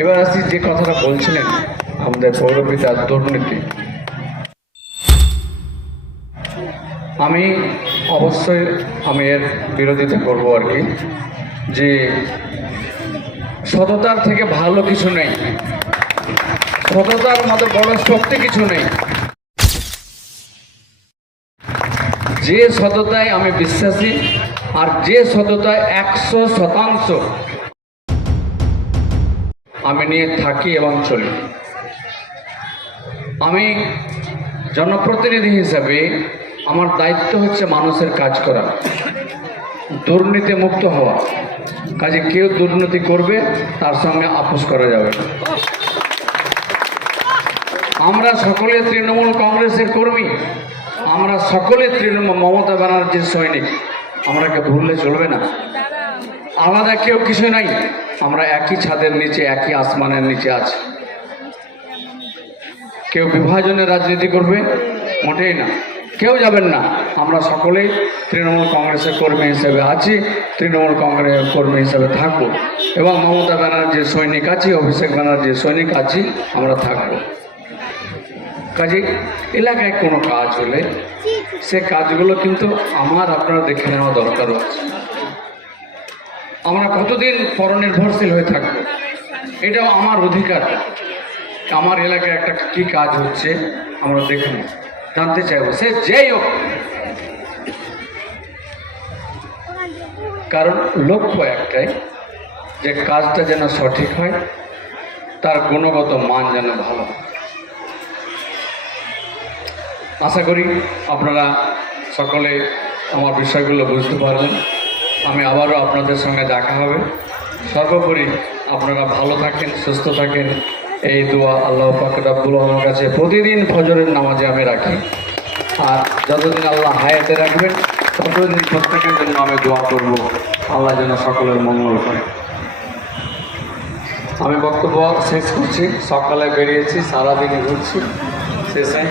এবার আসি যে কথাটা বলছিলেন আমাদের পৌরপিতার দুর্নীতি। আমি অবশ্যই আমি এর বিরোধিতা করব আর কি, যে সততার থেকে ভালো কিছু নেই। সততার মতো বড় শক্তি কিছু নেই। যে সততায় আমি বিশ্বাসী, আর যে সততায় একশো শতাংশ আমি নিয়ে থাকি এবং চলি। আমি জনপ্রতিনিধি হিসাবে আমার দায়িত্ব হচ্ছে মানুষের কাজ করা, দুর্নীতি মুক্ত হওয়া। কাজে কেউ দুর্নীতি করবে, তার সঙ্গে আপোষ করা যাবে। আমরা সকলে তৃণমূল কংগ্রেসের কর্মী। আমরা সকলে তৃণমূল, মমতা ব্যানার্জির সৈনিক। আমরাকে ভুললে চলবে না? আলাদা কেউ কিছু নাই। আমরা একই ছাদের নিচে, একই আসমানের নিচে আছি। কেউ বিভাজনের রাজনীতি করবে, মোটেই না। কেউ যাবেন না। আমরা সকলেই তৃণমূল কংগ্রেসের কর্মী হিসেবে আছি, তৃণমূল কংগ্রেসের কর্মী হিসেবে থাকব। এবং মমতা ব্যানার্জির সৈনিক আছি, অভিষেক ব্যানার্জির সৈনিক আছি, আমরা থাকব। কাজে এলাকায় কোনো কাজ হলে সে কাজগুলো কিন্তু আমার, আপনারা দেখে নেওয়া দরকার আছে। আমরা কতদিন পরনির্ভরশীল হয়ে থাকব? এটাও আমার অধিকার। আমার এলাকায় একটা কি কাজ হচ্ছে, আমরা দেখে নেব। জানতে চাইব, সে যেই হোক। কারণ লক্ষ্য একটাই, যে কাজটা যেন সঠিক হয়, তার গুণগত মান যেন ভালো আশা করি আপনারা সকলে আমার বিষয়গুলো বুঝতে পারবেন আমি আবারও আপনাদের সঙ্গে দেখা হবে। সর্বোপরি আপনারা ভালো থাকেন, সুস্থ থাকেন। এই দোয়া আল্লাহ পাক আমার কাছে প্রতিদিন ফজরের নামাজে আমি রাখি। আর যতদিন আল্লাহ হায়াতে রাখবেন, ততদিন প্রত্যেকের জন্য আমি দোয়া করব। আল্লাহ যেন সকলের মঙ্গল করে। আমি বক্তব্য শেষ করছি। সকালে বেরিয়েছি সারাদিন ঘুরছি। শেষে